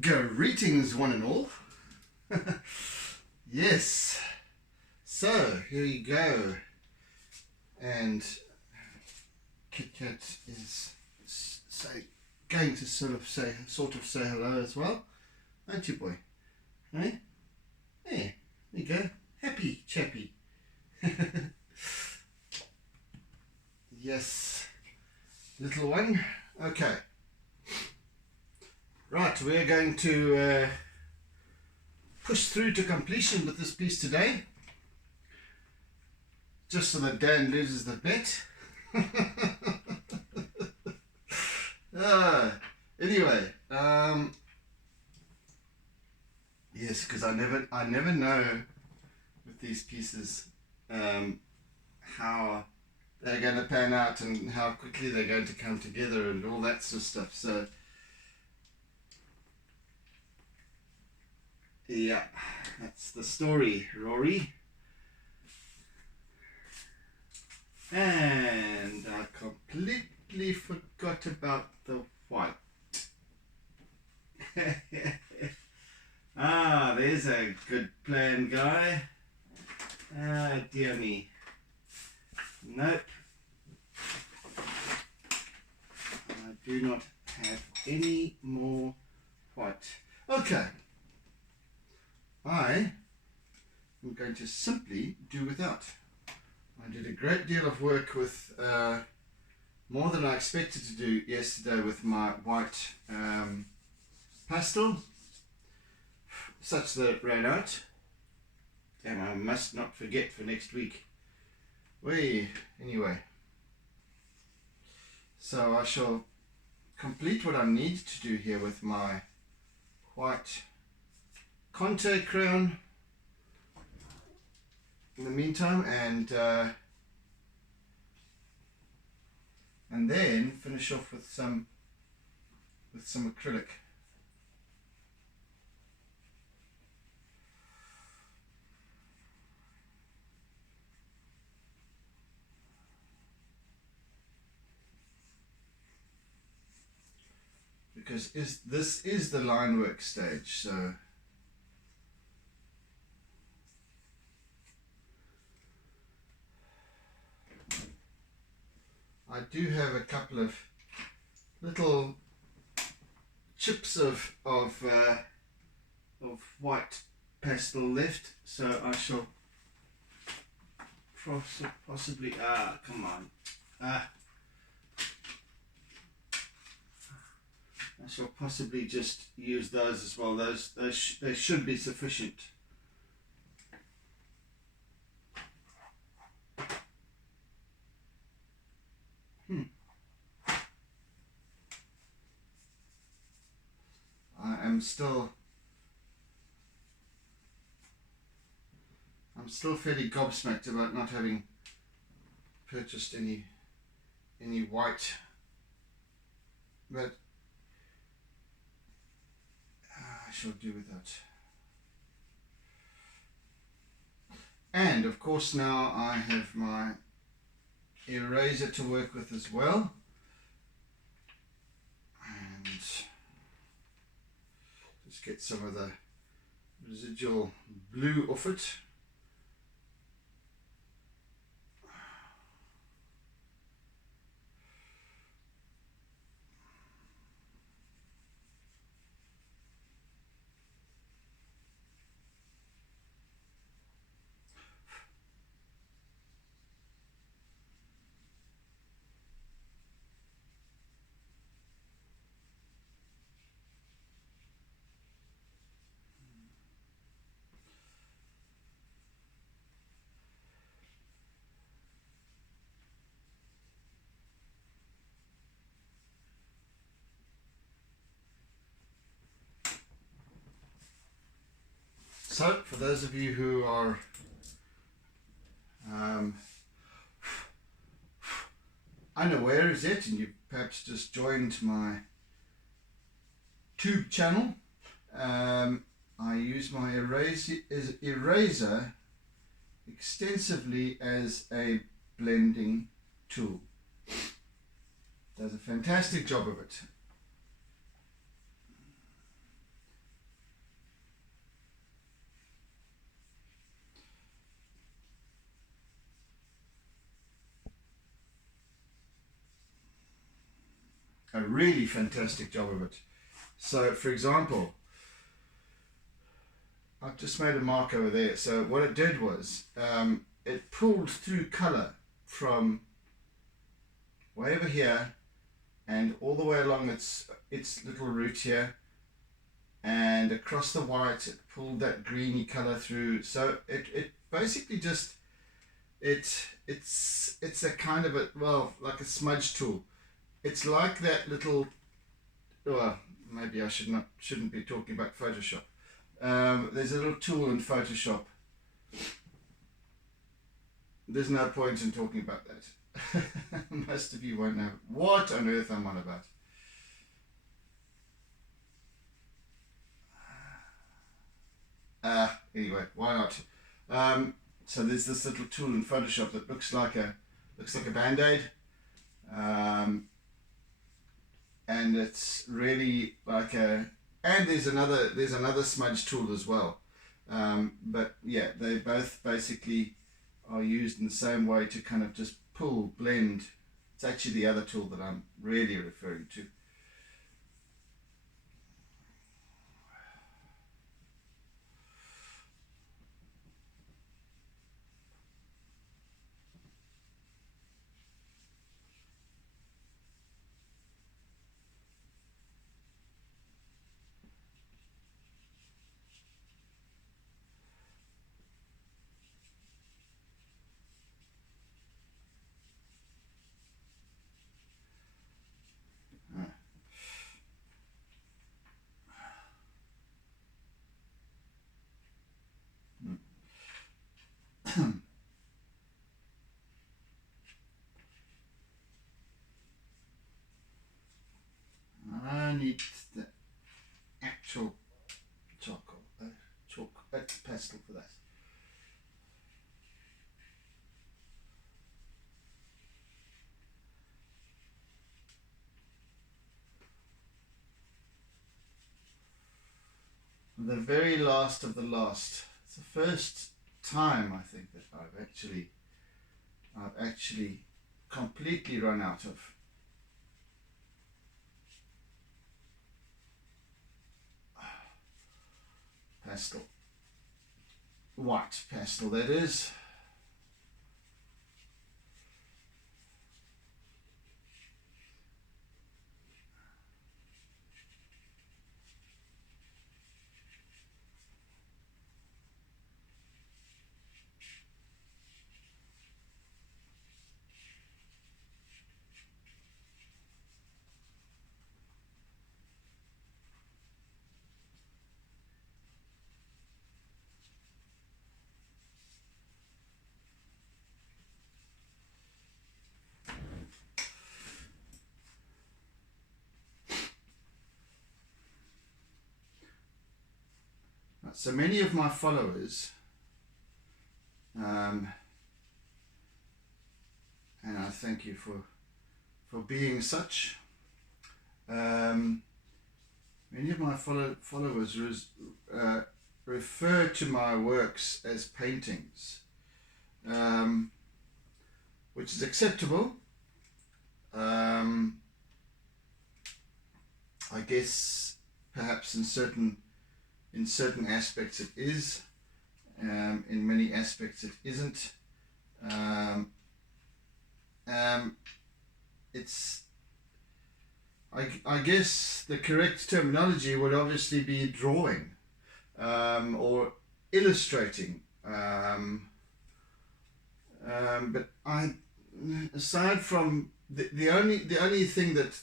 Greetings one and all. Yes, so here you go, and Kit Kat is going to sort of say hello as well, aren't you, boy? Hey, there you go, happy chappy. Yes, little one. Okay, right, we're going to push through to completion with this piece today, just so that Dan loses the bet. Anyway, yes, because I never know with these pieces how they're going to pan out and how quickly they're going to come together and all that sort of stuff. So yeah, that's the story, Rory. And I completely forgot about the white. There's a good plan, guy. Ah, dear me. Nope. I do not have any more white. Okay. I am going to simply do without. I did a great deal of work with more than I expected to do yesterday with my white pastel, such that it ran out, and I must not forget for next week. Anyway, so I shall complete what I need to do here with my white Conte crayon in the meantime, and then finish off with some acrylic. Because this is the line work stage, so I do have a couple of little chips of white pastel left, so I shall possibly come on, I shall possibly just use those as well. They should be sufficient. I'm still fairly gobsmacked about not having purchased any white, but I shall do with that. And of course now I have my eraser to work with as well, and just get some of the residual blue off it. So, for those of you who are unaware as yet, and you perhaps just joined my tube channel, I use my eraser extensively as a blending tool. Does a fantastic job of it. a really fantastic job of it. So for example, I've just made a mark over there. So what it did was it pulled through color from way over here and all the way along its little root here, and across the white it pulled that greeny color through. So it basically just it's a kind of a, well, like a smudge tool. It's like that little, well, maybe I shouldn't be talking about Photoshop. There's a little tool in Photoshop. There's no point in talking about that. Most of you won't know what on earth I'm on about. Anyway, why not? So there's this little tool in Photoshop that looks like a band-aid, and it's really like a. And there's another smudge tool as well, but yeah, they both basically are used in the same way to kind of just pull, blend. It's actually the other tool that I'm really referring to. I need the actual charcoal, pastel for that. The very last of the last. It's the first time I think that I've actually completely run out of pastel. White pastel, that is. So many of my followers, and I thank you for being such. Many of my followers refer to my works as paintings, which is acceptable. I guess perhaps in certain aspects it is, in many aspects it isn't. It's, I guess the correct terminology would obviously be drawing, or illustrating, but aside from the only thing that,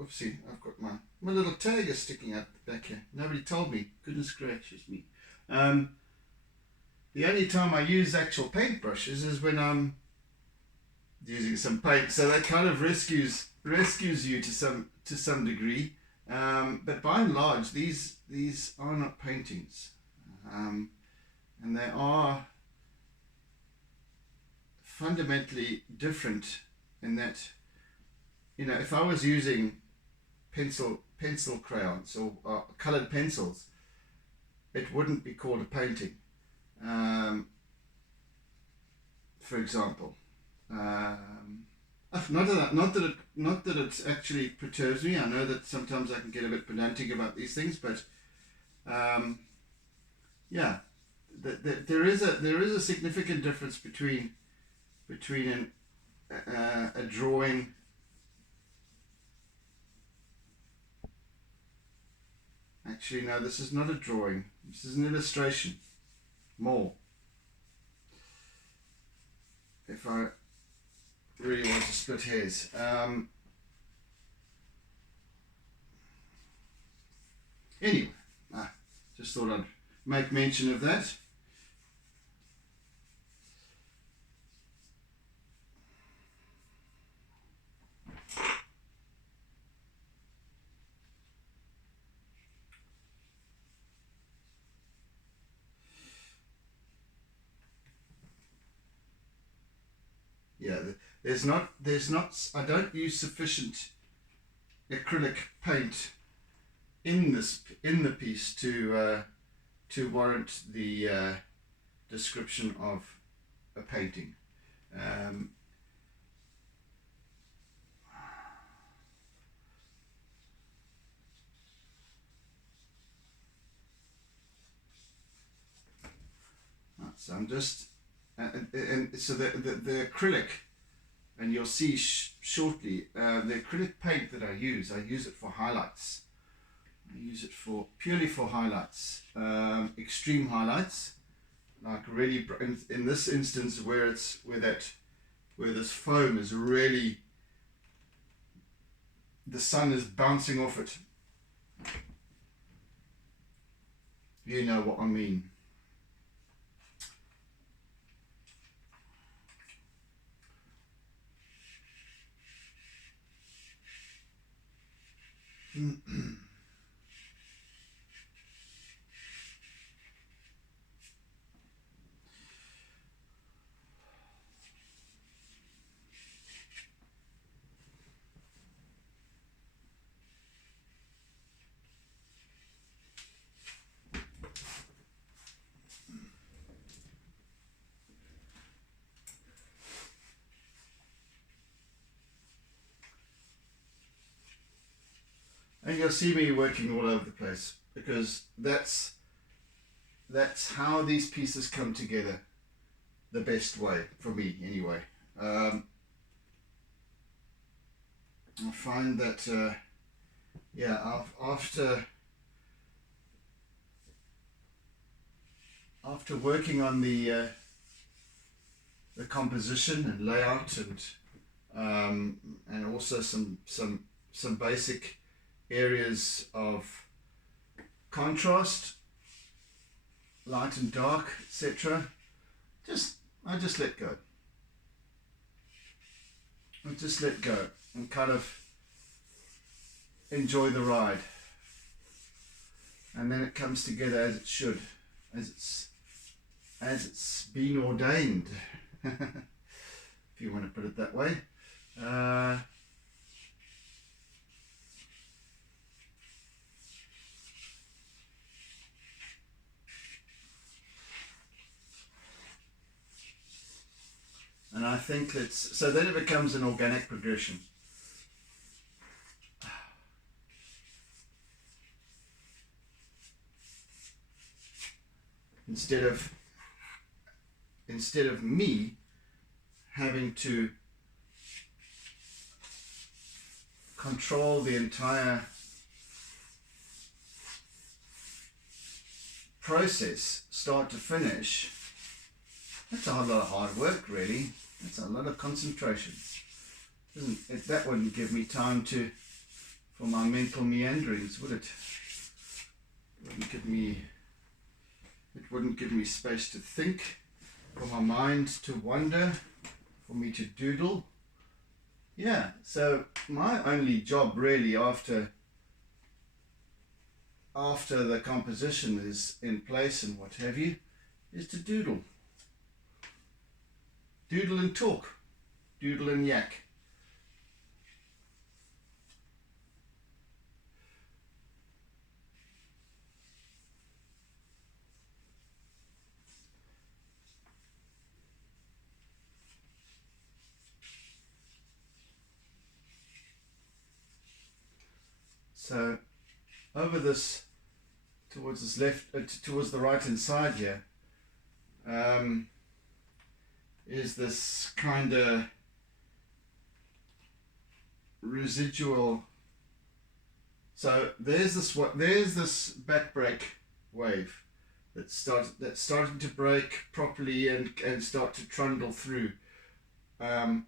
oopsie, I've got my little tag is sticking out the back here. Nobody told me. Goodness gracious me. The only time I use actual paintbrushes is when I'm using some paint. So that kind of rescues you to some degree. But by and large, these are not paintings, and they are fundamentally different in that, you know, if I was using pencil crayons or colored pencils, it wouldn't be called a painting, for example. enough. Not that it actually perturbs me. I know that sometimes I can get a bit pedantic about these things, but yeah, there is a significant difference between a drawing. Actually, no, this is not a drawing. This is an illustration. More. If I really want to split hairs. Anyway, just thought I'd make mention of that. Yeah, there's not, I don't use sufficient acrylic paint in the piece to warrant the description of a painting. So I'm just, and so the acrylic, and you'll see shortly, the acrylic paint that I use it for highlights. I use it purely for highlights, extreme highlights, like really, in this instance where this foam is really, the sun is bouncing off it. You know what I mean. And you'll see me working all over the place, because that's how these pieces come together the best way, for me anyway. I find that yeah, after working on the composition and layout, and also some basic areas of contrast, light and dark, etc. I just let go. I just let go and kind of enjoy the ride, and then it comes together as it should, as it's been ordained, if you want to put it that way. And I think so then it becomes an organic progression. Instead of me having to control the entire process, start to finish, that's a whole lot of hard work, really. That's a lot of concentration. That wouldn't give me time for my mental meanderings, would it? It wouldn't give me space to think, for my mind to wander, for me to doodle. Yeah, so my only job really after the composition is in place and what have you, is to doodle. Doodle and talk. Doodle and yak. So over this, towards this left, towards the right hand side here, is this kind of residual. So there's this back break wave that's starting to break properly and start to trundle through, and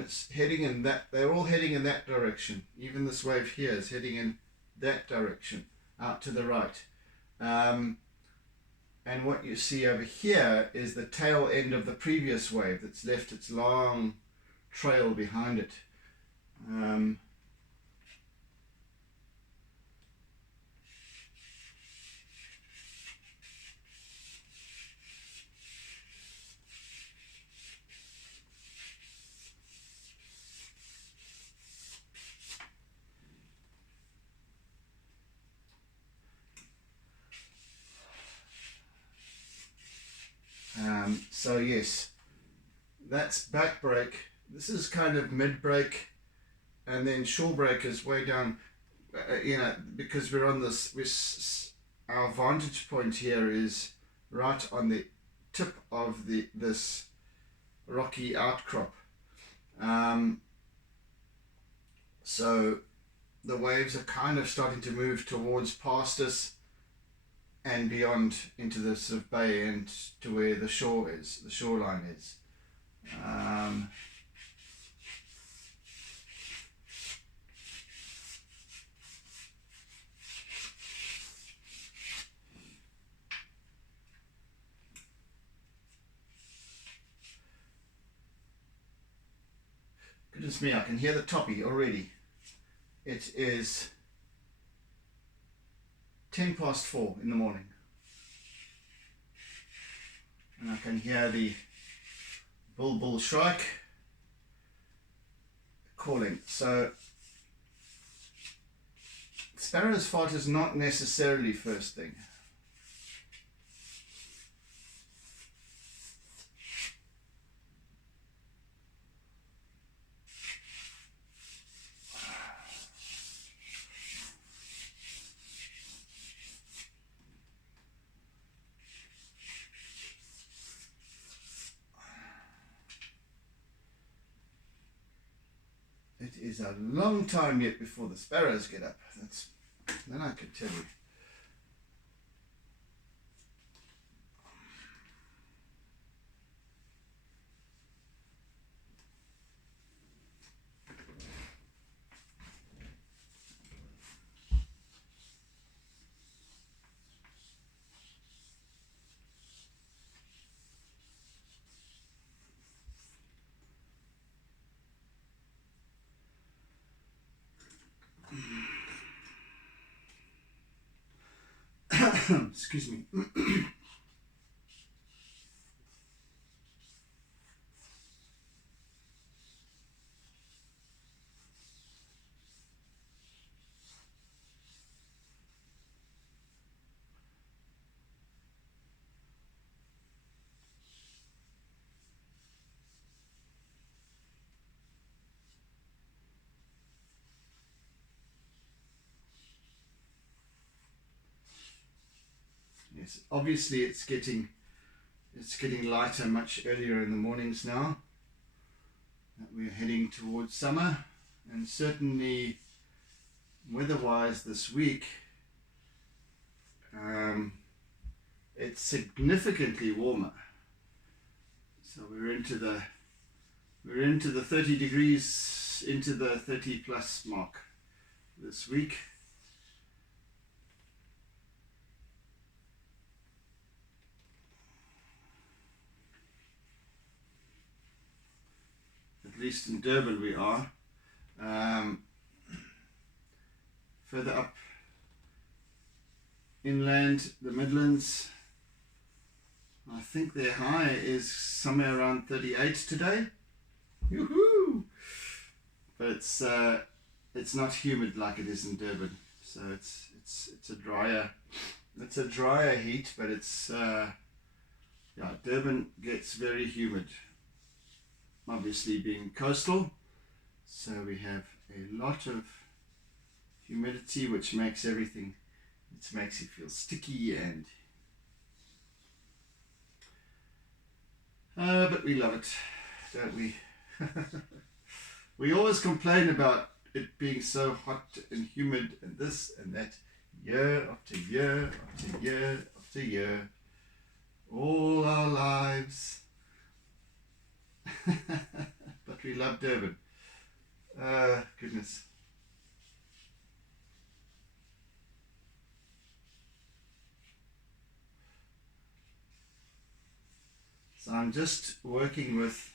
it's heading in that. They're all heading in that direction. Even this wave here is heading in that direction, out to the right. And what you see over here is the tail end of the previous wave that's left its long trail behind it. So yes, that's back break. This is kind of mid break, and then shore break is way down. Because we're on this. Our vantage point here is right on the tip of this rocky outcrop. So the waves are kind of starting to move towards past us and beyond into the sort of bay and to where the shoreline is. Goodness me, I can hear the toppy already. It is 4:10 in the morning, and I can hear the bulbul shrike calling. So sparrow's fart is not necessarily first thing. It is a long time yet before the sparrows get up. Then I could tell you. Excuse me. Yes, obviously it's getting lighter much earlier in the mornings now. We're heading towards summer, and certainly weather-wise this week, it's significantly warmer. So we're into the 30 degrees, into the 30 plus mark this week. At least in Durban we are. Further up inland, the Midlands, I think their high is somewhere around 38 today. Yoo-hoo! But it's not humid like it is in Durban, so it's a drier heat, but Durban gets very humid. Obviously being coastal, so we have a lot of humidity, which makes everything, it makes it feel sticky, and but we love it, don't we? We always complain about it being so hot and humid and this and that, year after year after year after year, all our lives. But we love Durban. Goodness. So I'm just working with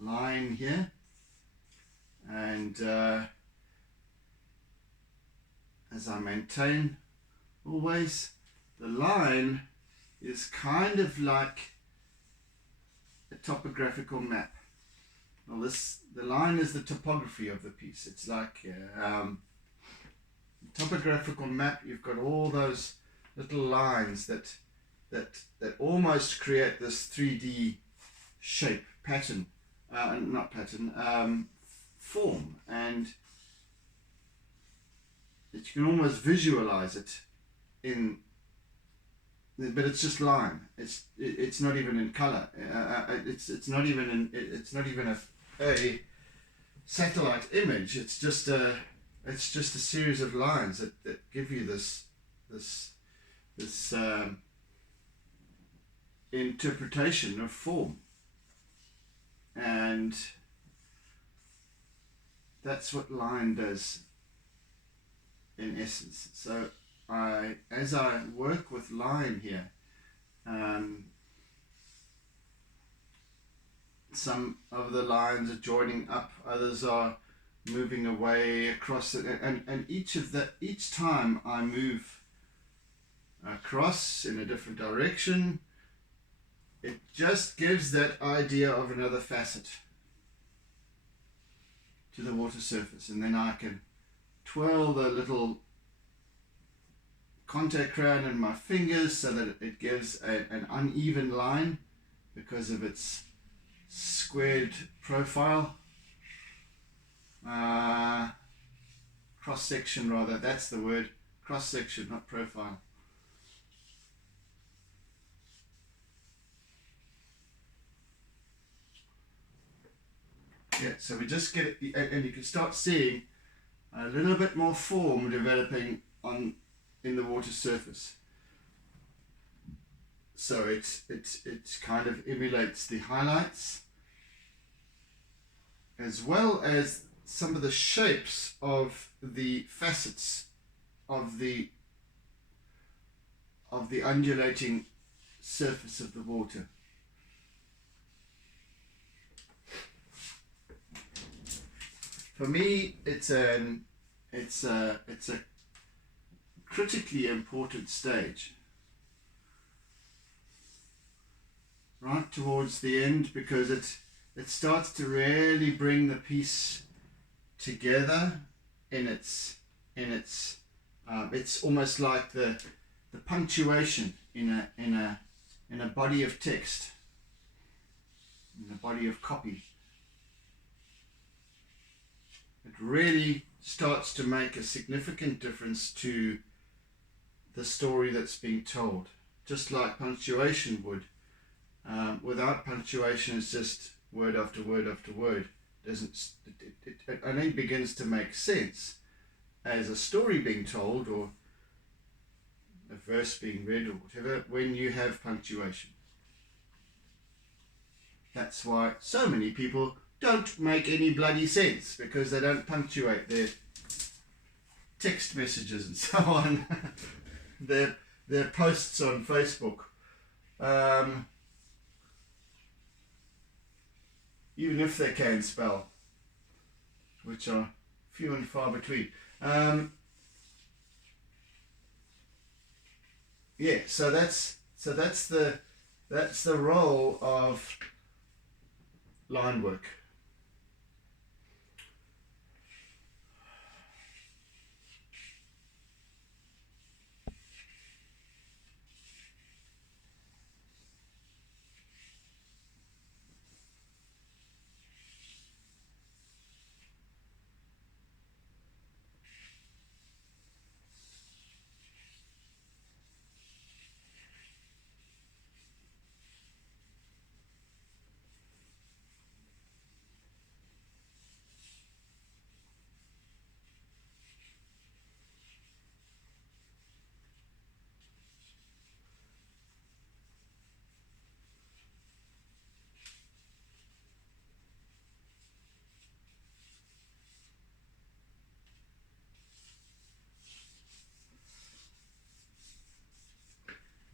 line here, and as I maintain always, the line is kind of like a topographical map. Well, the line is the topography of the piece. It's like a topographical map. You've got all those little lines that almost create this 3D shape, pattern, not pattern, form, and that you can almost visualize it in, but it's just line. It's not even in color. It's not even a satellite image. It's just a series of lines that give you this interpretation of form, and that's what line does in essence. So as I work with line here, some of the lines are joining up, others are moving away across it, and each time I move across in a different direction, it just gives that idea of another facet to the water surface, and then I can twirl the little contact crayon in my fingers so that it gives an uneven line because of its squared profile, cross section rather, that's the word, cross section, not profile. Yeah, so we just get it, and you can start seeing a little bit more form developing in the water surface. So it kind of emulates the highlights, as well as some of the shapes of the facets of the undulating surface of the water. For me, it's a critically important stage, right towards the end, because it starts to really bring the piece together in its it's almost like the punctuation in a body of text, in a body of copy. It really starts to make a significant difference to the story that's being told, just like punctuation would. Without punctuation, it's just word after word after word. It only begins to make sense as a story being told or a verse being read or whatever when you have punctuation. That's why so many people don't make any bloody sense, because they don't punctuate their text messages and so on, their posts on Facebook. Even if they can spell, which are few and far between. Yeah, so that's the role of line work.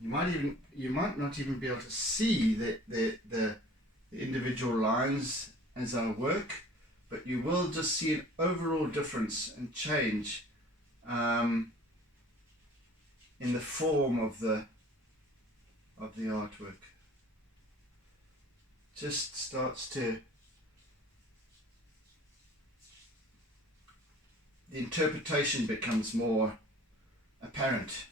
you might not even be able to see the individual lines as I work, but you will just see an overall difference and change in the form of the artwork. Just starts to, the interpretation becomes more apparent.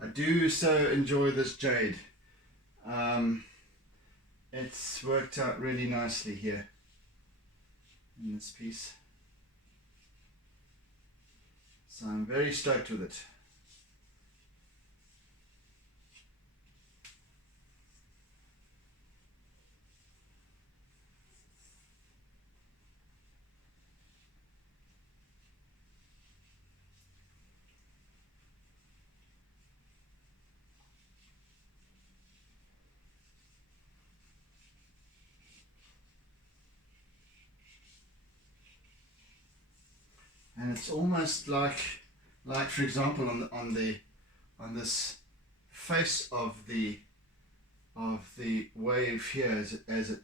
I do so enjoy this jade. It's worked out really nicely here in this piece. So I'm very stoked with it. And it's almost like for example on this face of the wave here as it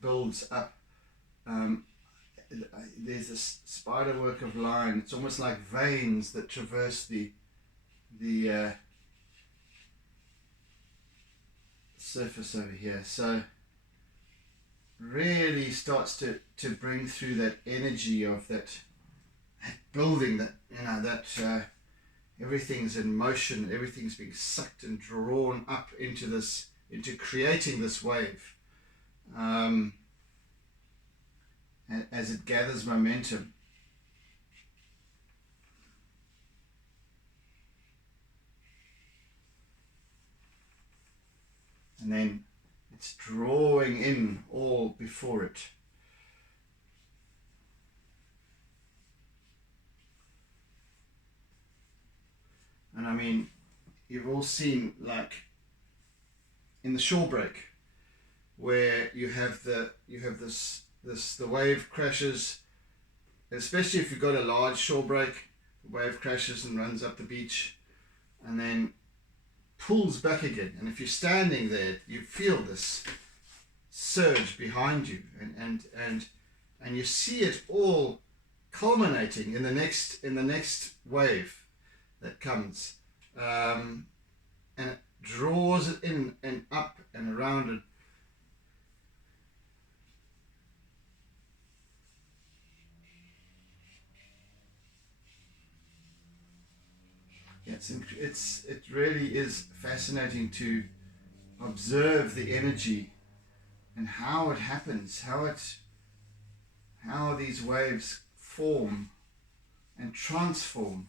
builds up, there's this spider work of line. It's almost like veins that traverse the surface over here. So really starts to bring through that energy of that building, that everything's in motion, everything's being sucked and drawn up into creating this wave, as it gathers momentum. And then it's drawing in all before it. And I mean, you've all seen, like in the shore break, where you have the wave crashes, especially if you've got a large shore break, the wave crashes and runs up the beach and then pulls back again. And if you're standing there, you feel this surge behind you, and you see it all culminating in the next wave that comes, and it draws it in and up and around it. It really is fascinating to observe the energy and how it happens, how these waves form and transform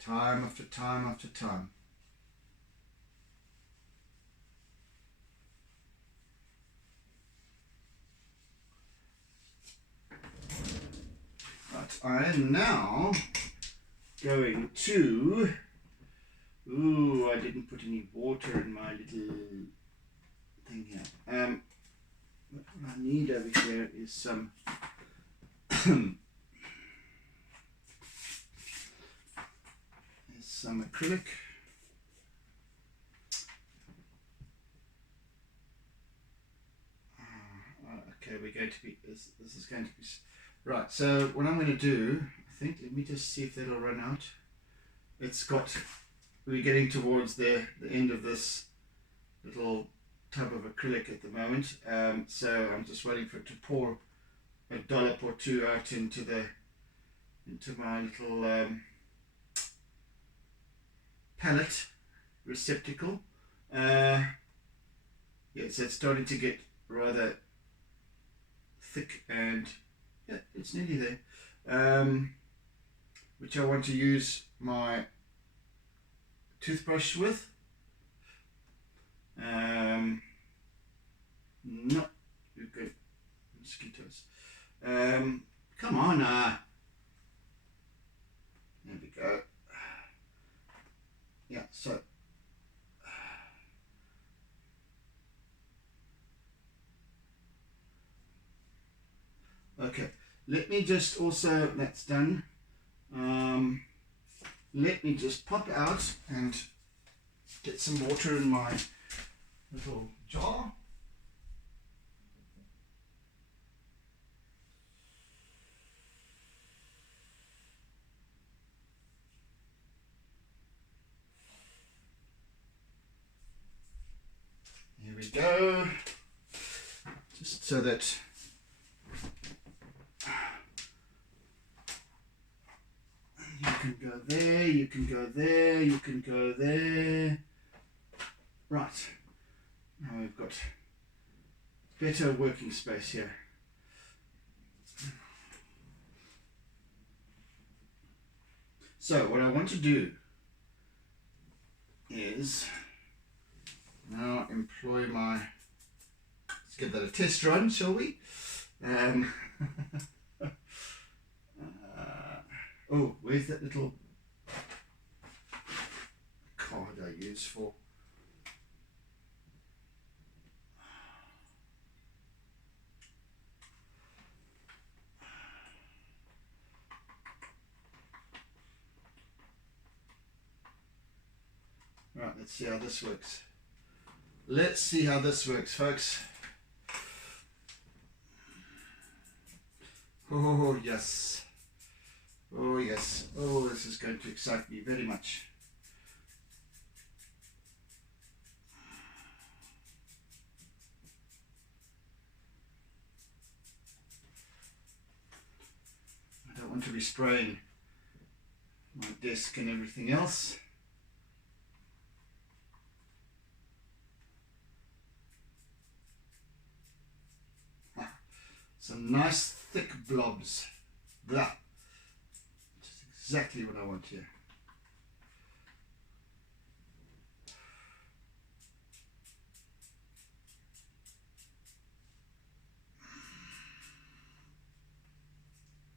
time after time after time. But I am now going to, I didn't put any water in my little thing here. What I need over here is some acrylic. Okay, we're going to be, this is going to be, right, so what I'm going to do, I think, let me just see if that'll run out. We're getting towards the end of this little tub of acrylic at the moment, so I'm just waiting for it to pour a dollop or two out into my little palette receptacle. So it's starting to get rather thick, and yeah, it's nearly there, which I want to use my toothbrush with. Not good mosquitoes. Come on, there we go. Yeah, so okay, let me just also, that's done. Let me just pop out and get some water in my little jar. Here we go. Just so that you can go there, you can go there, you can go there. Right. Now we've got better working space here. So what I want to do is now employ my, let's give that a test run, shall we? Oh, where's that little card I use for? Right, let's see how this works. Let's see how this works, folks. Oh, yes. Oh, yes. Oh, this is going to excite me very much. I don't want to be spraying my desk and everything else. Some nice thick blobs. That. Just exactly what I want here.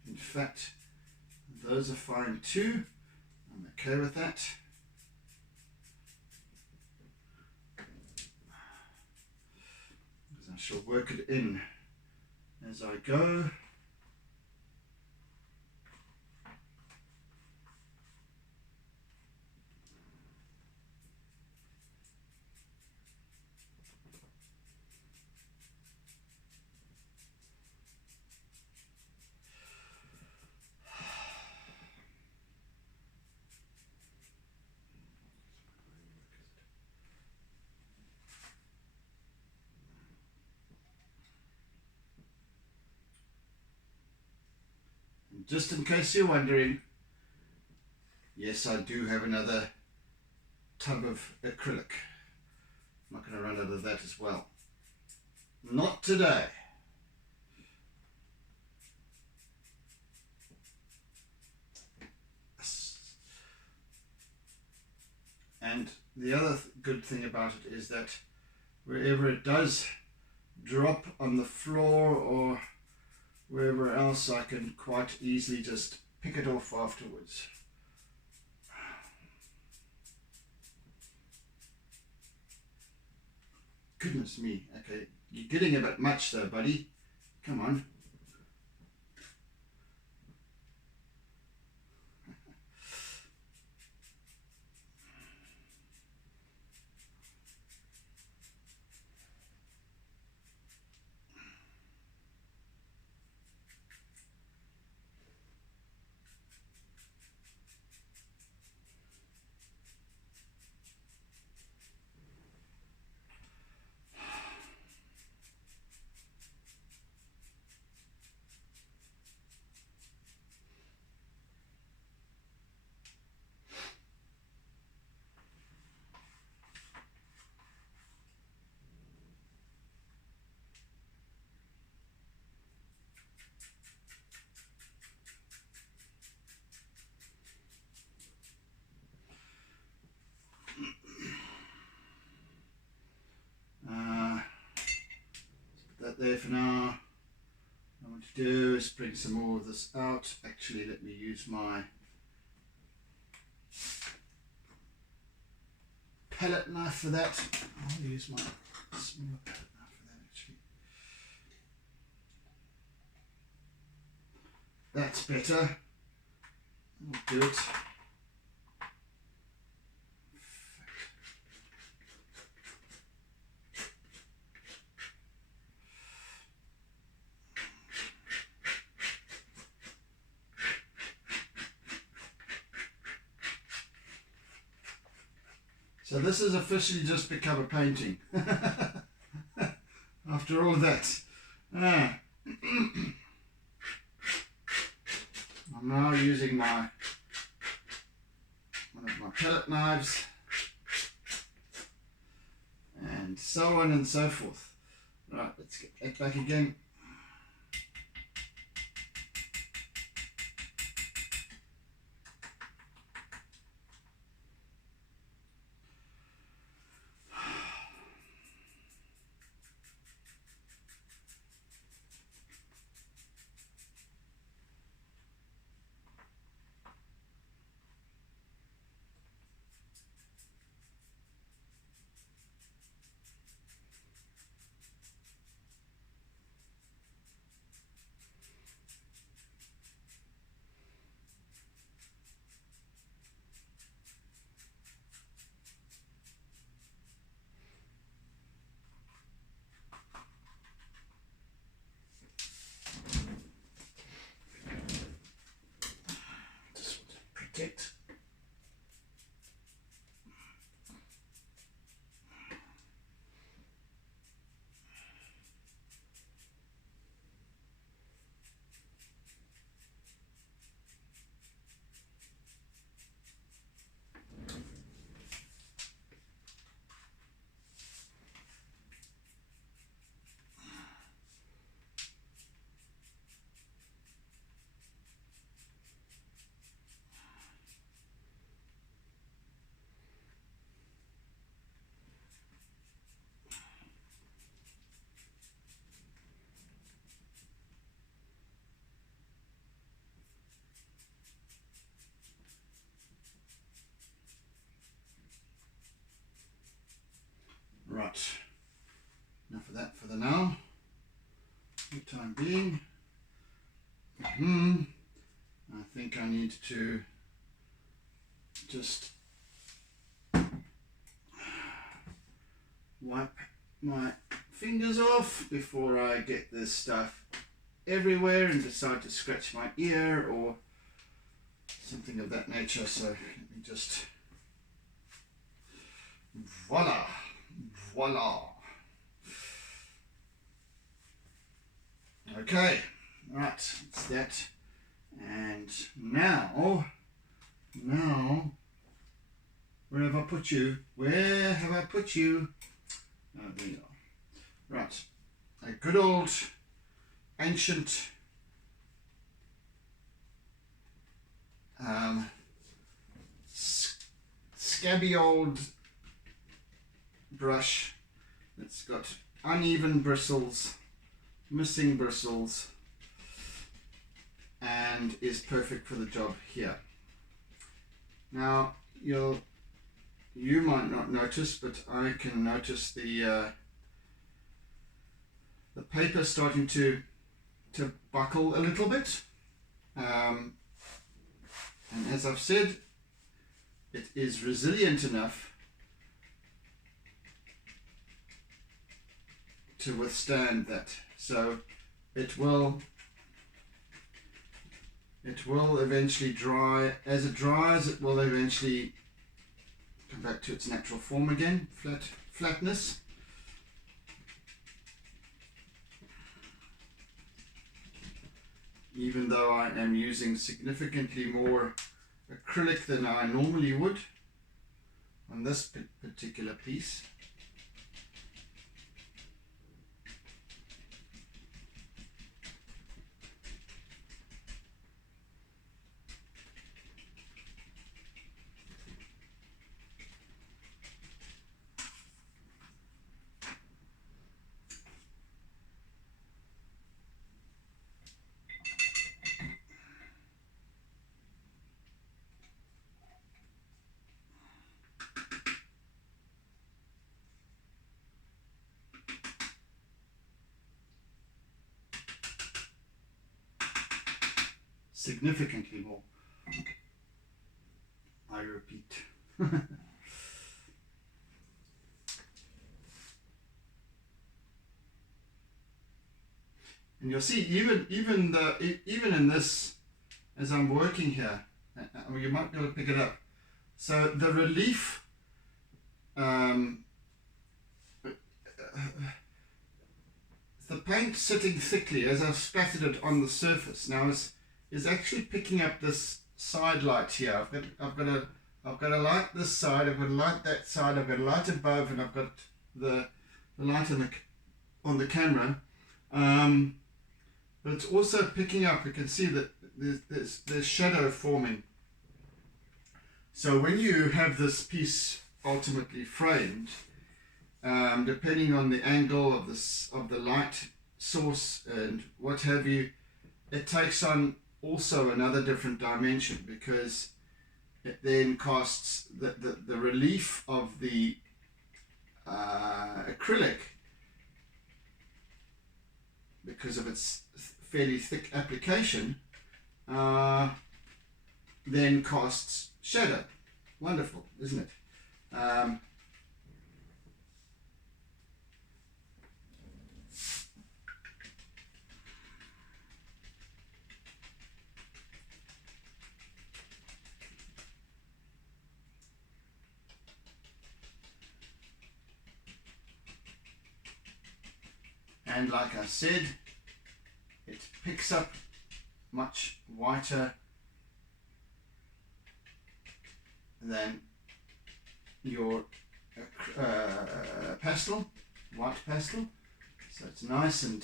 In fact, those are fine too. I'm okay with that. Because I shall work it in as I go. Just in case you're wondering, yes, I do have another tub of acrylic. I'm not going to run out of that as well. Not today. And the other good thing about it is that wherever it does drop on the floor or wherever else, I can quite easily just pick it off afterwards. Goodness me. Okay, you're getting a bit much though, buddy. Come on. Put that there for now. I want do is bring some more of this out. Actually, let me use my palette knife for that. I'll use my smaller palette knife for that actually. That's better. I'll do it. So this has officially just become a painting. After all that. I'm now using one of my palette knives, and so on and so forth. Right, let's get that back again. Protect. Right, enough of that for the now, for the time being. I think I need to just wipe my fingers off before I get this stuff everywhere and decide to scratch my ear or something of that nature. So let me just, voila. Voila. Okay, right, it's that. And now, where have I put you? Where have I put you? Oh, there you are. Right, a good old ancient scabby old brush that's got uneven bristles, missing bristles, and is perfect for the job here. Now you might not notice, but I can notice the paper starting to buckle a little bit, and as I've said, it is resilient enough to withstand that. So it will eventually dry. As it dries, it will eventually come back to its natural form again, flatness. Even though I am using significantly more acrylic than I normally would on this particular piece. significantly more. I repeat. And you'll see even in this, as I'm working here, you might be able to pick it up. So the relief, the paint sitting thickly as I've spattered it on the surface now is actually picking up this side light here. I've got a light this side, I've got a light that side, I've got a light above, and I've got the light on the camera. But it's also picking up, you can see that there's shadow forming. So when you have this piece ultimately framed, depending on the angle of the light source and what have you, it takes on also another different dimension, because it then casts the relief of the acrylic, because of its fairly thick application, then casts shadow. Wonderful, isn't it? And like I said, it picks up much whiter than your pastel, white pastel. So it's nice, and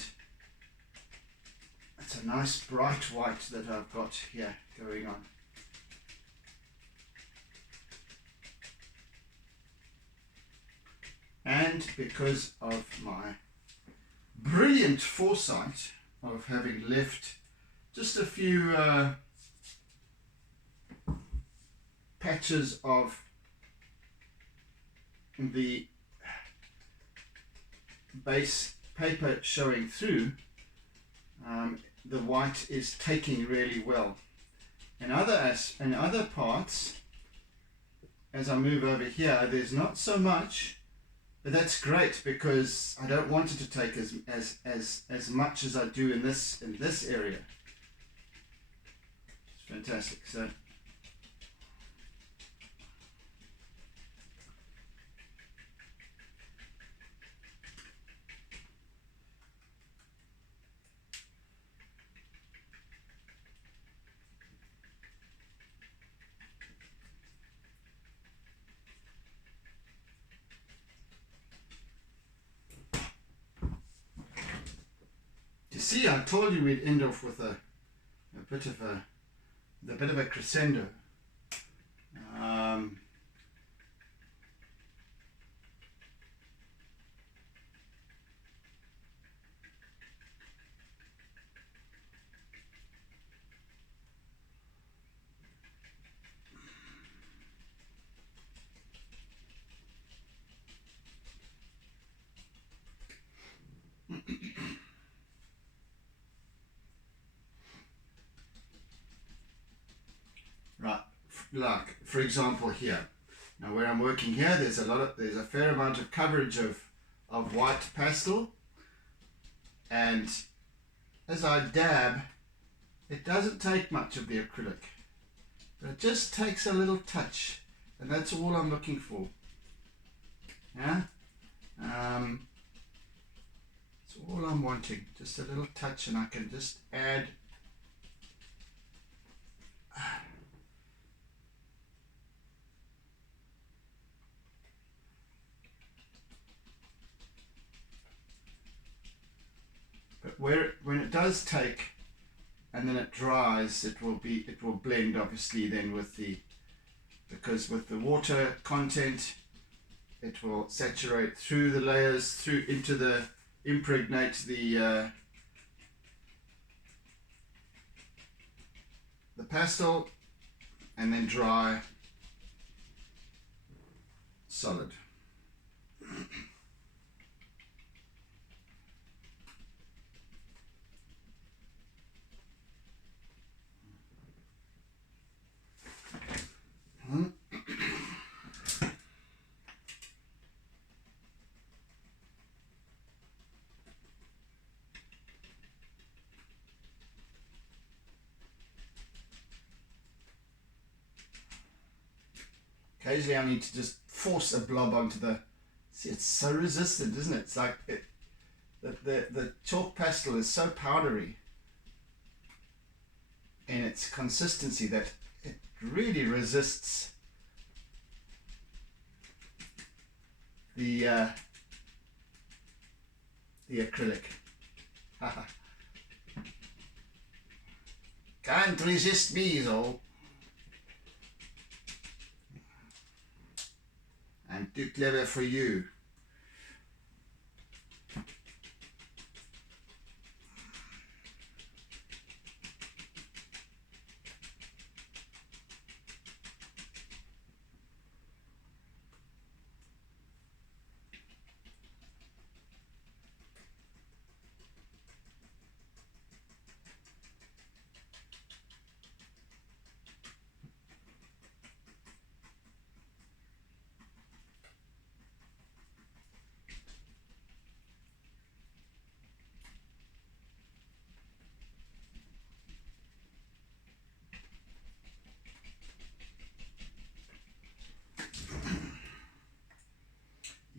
it's a nice bright white that I've got here going on. And because of my brilliant foresight of having left just a few patches of the base paper showing through, the white is taking really well. In other parts, as I move over here, there's not so much. But that's great, because I don't want it to take as much as I do in this area. It's fantastic. So you see, I told you we'd end off with a bit of a crescendo. Right, like for example here. Now where I'm working here, there's a fair amount of coverage of white pastel, and as I dab, it doesn't take much of the acrylic, but it just takes a little touch, and that's all I'm looking for. Yeah, it's all I'm wanting, just a little touch, and I can just add when it does take and then it dries, it will blend obviously then because with the water content, it will saturate through the layers, impregnate the pastel, and then dry solid. occasionally I need to just force a blob onto the, see, it's so resistant, isn't it? It's like the chalk pastel is so powdery in its consistency that it really resists the acrylic. Can't resist me though. I'm too clever for you.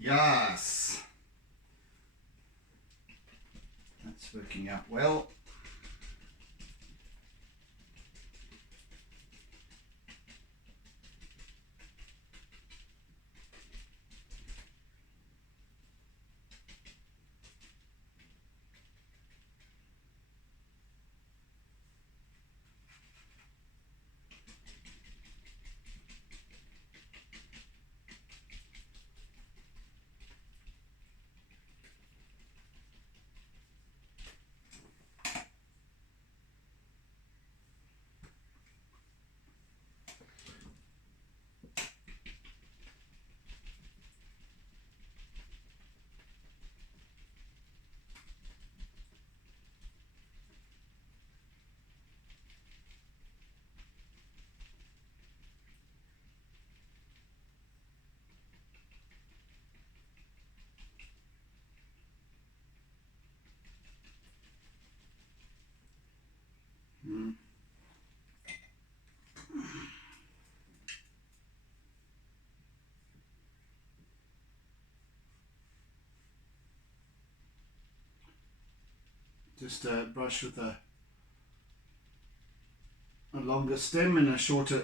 Yes, that's working out well. Just brush with a longer stem and a shorter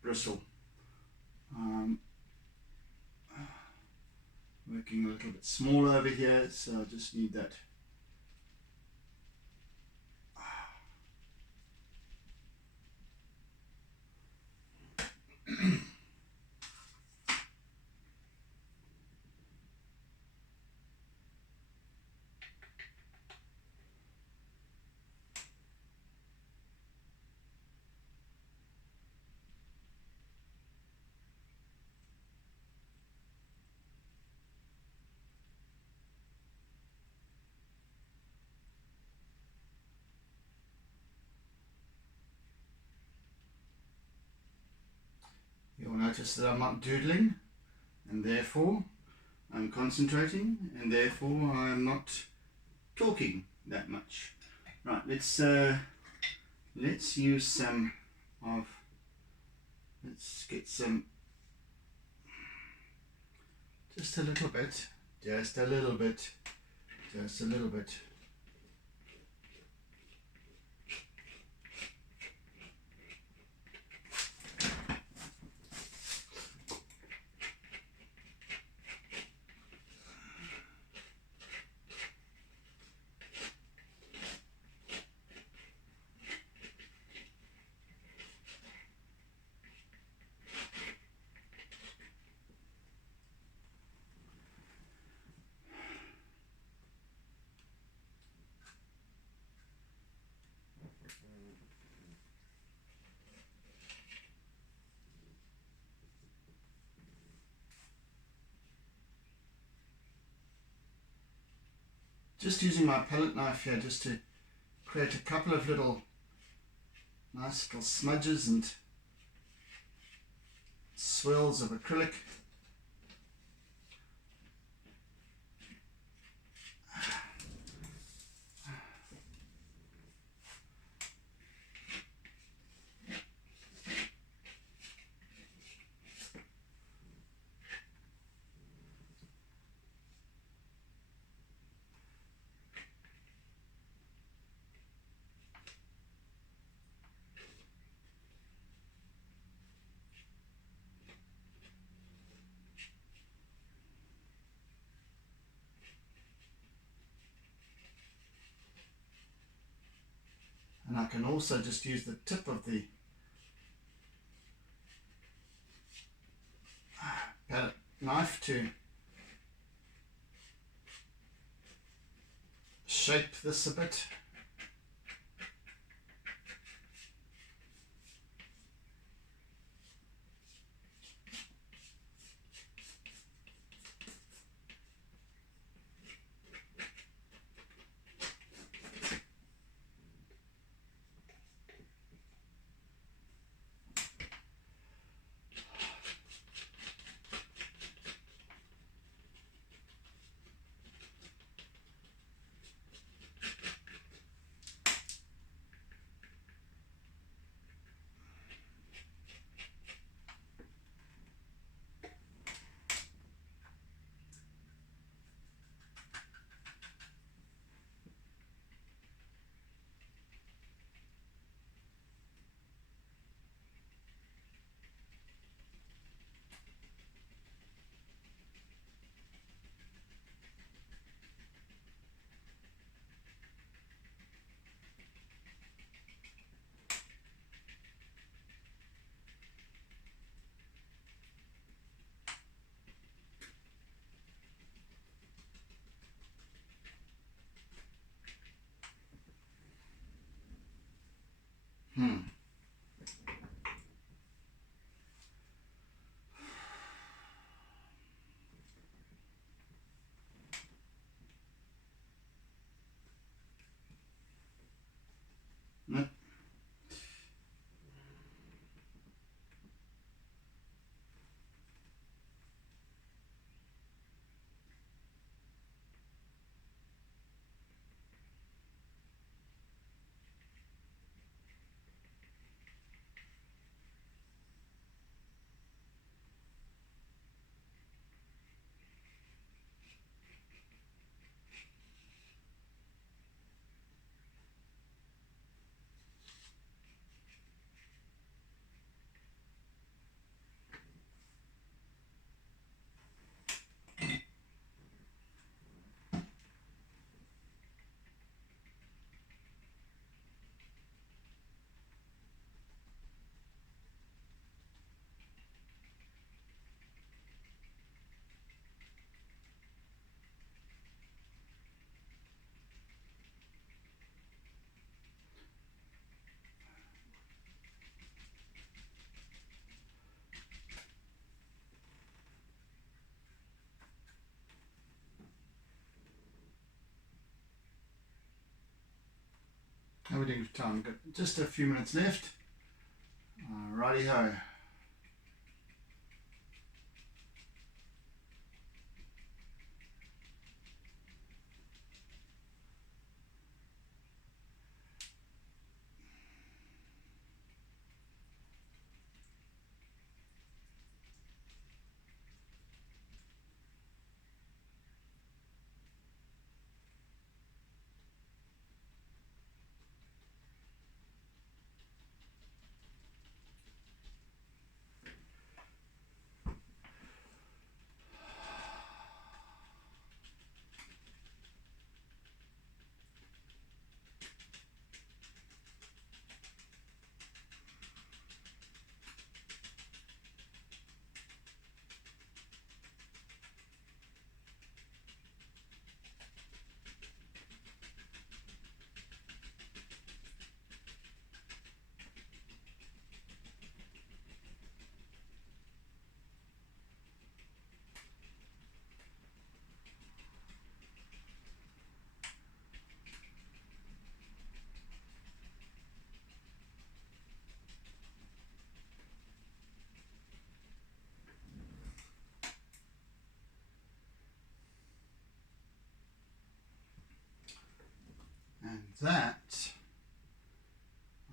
bristle. Working a little bit smaller over here, so I just need that. You'll notice that I'm not doodling, and therefore I'm concentrating, and therefore I'm not talking that much. Right, let's use some of, let's get some, just a little bit, just a little bit, just a little bit. Just using my palette knife here just to create a couple of little nice little smudges and swirls of acrylic. can also just use the tip of the palette knife to shape this a bit. No. How are we doing for time? We've got just a few minutes left. Righty ho. And that,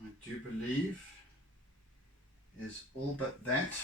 I do believe, is all but that.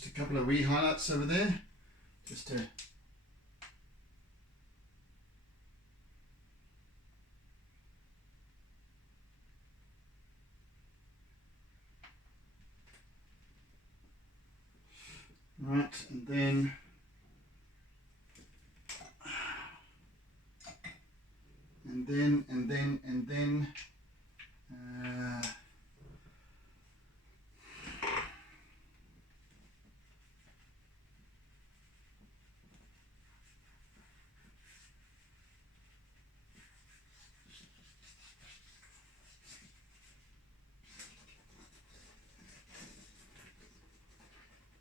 Just a couple of wee highlights over there, just to right, and then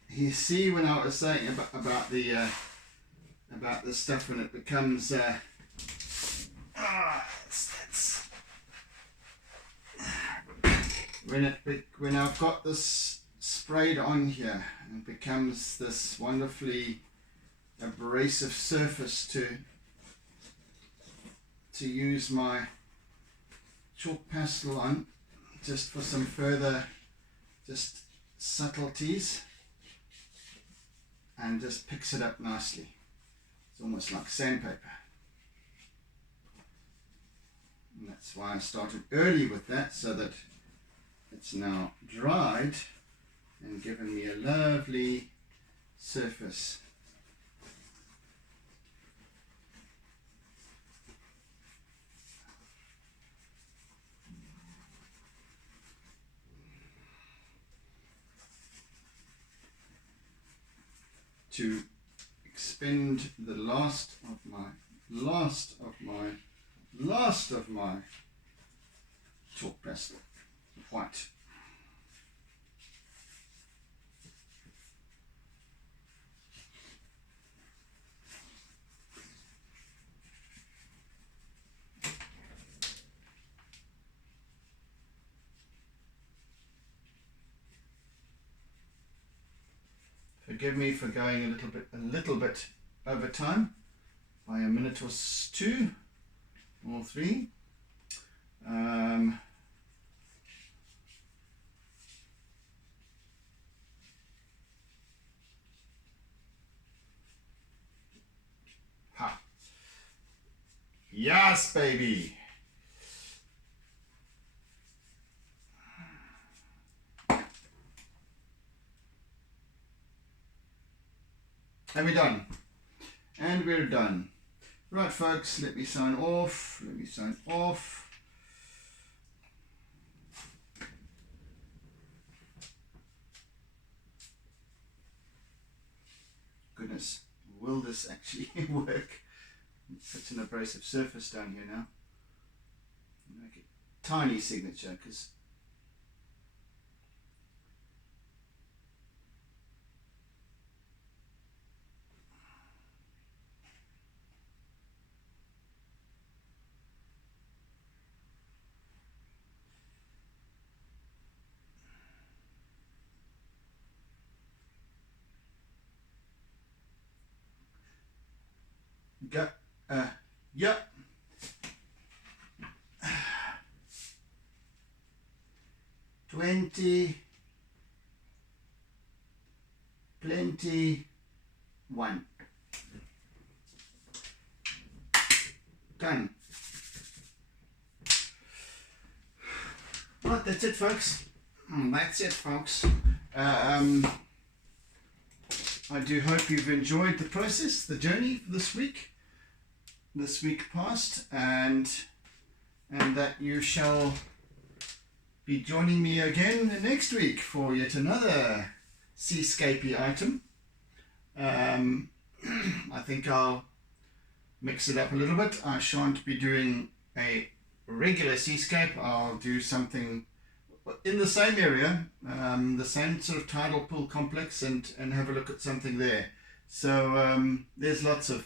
you see, when I was saying about the stuff when it becomes when I've got this sprayed on here and it becomes this wonderfully abrasive surface to use my chalk pastel on, just for some further just subtleties, and just picks it up nicely. It's almost like sandpaper. And that's why I started early with that, so that it's now dried and given me a lovely surface. To expend the last of my chalk pastel white. Forgive me for going a little bit over time by a minute or two or three. Ha! Yes, baby. And we're done. And we're done. Right, folks, let me sign off. Goodness, will this actually work? It's such an abrasive surface down here now. Make a tiny signature, because yep. 2021. Done. Right, that's it, folks. I do hope you've enjoyed the process, the journey this week past, and that you shall be joining me again next week for yet another seascapey item. I think I'll mix it up a little bit. I shan't be doing a regular seascape. I'll do something in the same area, the same sort of tidal pool complex, and have a look at something there. So there's lots of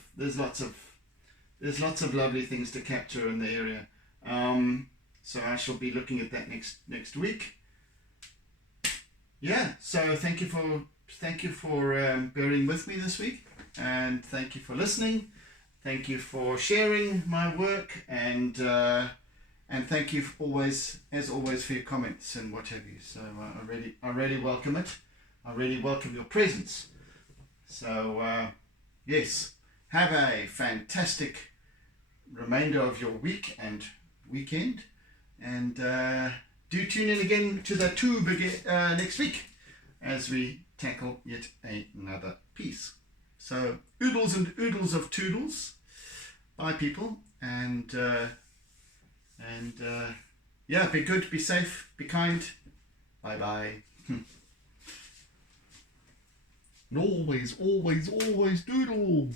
lovely things to capture in the area. So I shall be looking at that next week. Yeah. So thank you for bearing with me this week, and thank you for listening. Thank you for sharing my work, and thank you as always for your comments and what have you. So I really welcome it. I really welcome your presence. So yes, have a fantastic remainder of your week and weekend, and do tune in again to the tube again next week as we tackle yet another piece. So oodles and oodles of toodles. Bye people, and yeah, be good, be safe, be kind. Bye bye. And always, always, always doodle.